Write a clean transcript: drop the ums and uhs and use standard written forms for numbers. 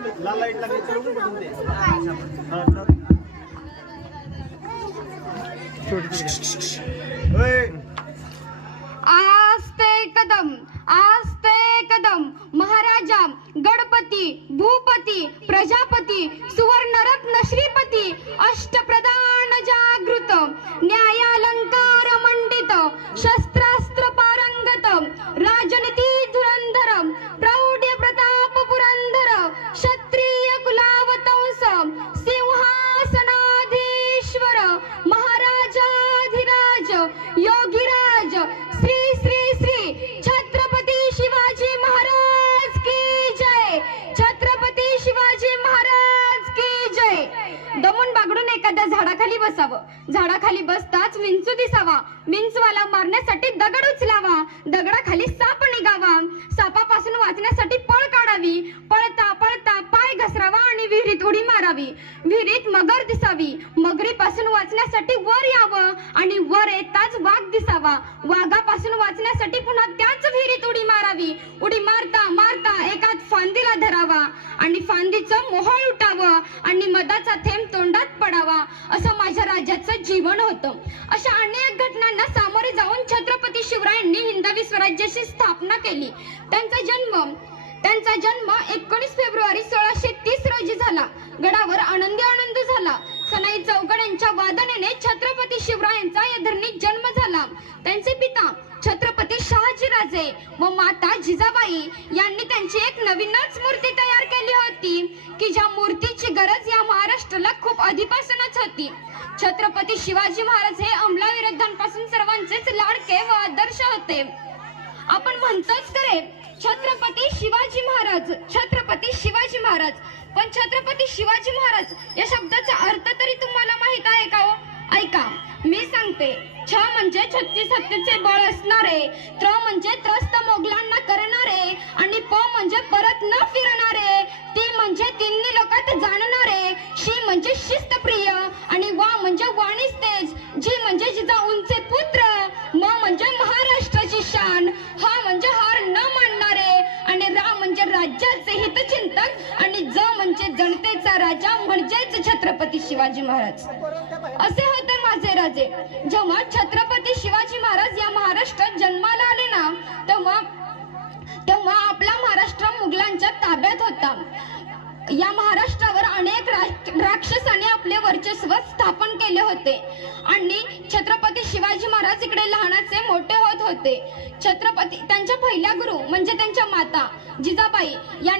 लाल लाईट लागली चल उठून बसून दे. आस्ते कदम महाराजा गणपती भूपती प्रजापती सुवर्णरत्न श्रीपती अष्टप्रधान जागृत न्यायालंकार मंडित शस्त्रास्त्र पारंगत राजनीती धुरंधर प्रौढ प्रताप पुरंदर क्षत्रिय कुलावतंस सिंहासनाधीश्वर महाराजाधिराज योगीराज श्री श्री श्री छत्रपती शिवाजी महाराज की जय. छत्रपती शिवाजी महाराज की जय. दमून बागडून एखाद्या झाडाखाली बसावं. झाडाखाली बसताच विंचू दिसावा. विंचवाला मारण्यासाठी दगड उचलावा. दगडाखाली साप निघावा. सापापासून वाचण्यासाठी पळ काढावी. पळता पळता पाय घसरावा आणि विहिरीत उडी मारावी. विहिरीत मगर दिसावी. मगरीपासून वाचण्यासाठी वर यावं आणि वर येताच वाघ दिसावा. वाघापासून वाचण्यासाठी पुन्हा त्याच विहिरीत उडी मारावी. उडी मारता मारता एकाच फांदीला धरावा आणि फांदीचं मोहोळ उठावं आणि मधाचा थेंब तोंडात पडावा. असं माझ्या राजाचं जीवन होतं. अशा अनेक घटनांना सामोरे जाऊन छत्रपती शिवरायांनी हिंदवी स्वराज्याची स्थापना केली. त्यांचा जन्म 19 फेब्रुवारी 1630 रोजी झाला. गडावर आनंद झाला. सनाई चौगड यांच्या वादनेने छत्रपती शिवरायांचा या धरणीत जन्म झाला. त्यांचे पिता छत्रपती शहाजीराजे व माता जिजाबाई यांनी त्यांची एक नवीनच मूर्ती तयार केली होती की ज्या मूर्तीची गरज या महाराष्ट्राला खूप आधीपासूनच होती. छत्रपती शिवाजी महाराज हे अंमलाविरोधांपासून सर्वांचेच लाडके व आदर्श होते. आपण म्हणतोच करे छत्रपती शिवाजी महाराज, छत्रपती शिवाजी महाराज. पण छत्रपती शिवाजी महाराज या शब्दाचा अर्थ तरी तुम्हाला माहित आहे का हो? ऐका, मी सांगते. छ म्हणजे 36 हत्तीचे बळ असणारे, त्र म्हणजे त्रस्त मोगलांना करणारे आणि प म्हणजे परत न फिरणारे, ती म्हणजे तिन्ही लोकात जाणणारे, शी म्हणजे शिस्तप्रिय आणि वा म्हणजे वाणीच तेज, जी म्हणजे जिजा उंचे पुत्र, म म्हणजे महाराष्ट्राची शान, हा म्हणजे हार न मानणारे आणि रा म्हणजे राज्याचे हितचिंतक आणि ज म्हणजे जनतेचा राजा म्हणजेच छत्रपती शिवाजी महाराज. असे होते माझे राजे. जेव्हा छत्रपती शिवाजी महाराज या महाराष्ट्रात जन्माला आले ना तेव्हा आपला महाराष्ट्र मुघलांच्या ताब्यात होता. या महाराष्ट्रावर अनेक राक्षसांनी आपले वर्चस्व स्थापन केले होते आणि छत्रपती शिवाजी महाराज इकडे लहानाचे मोठे होत होते. छत्रपती त्यांच्या पहिल्या गुरु म्हणजे त्यांच्या माता जिजाबाई यांनी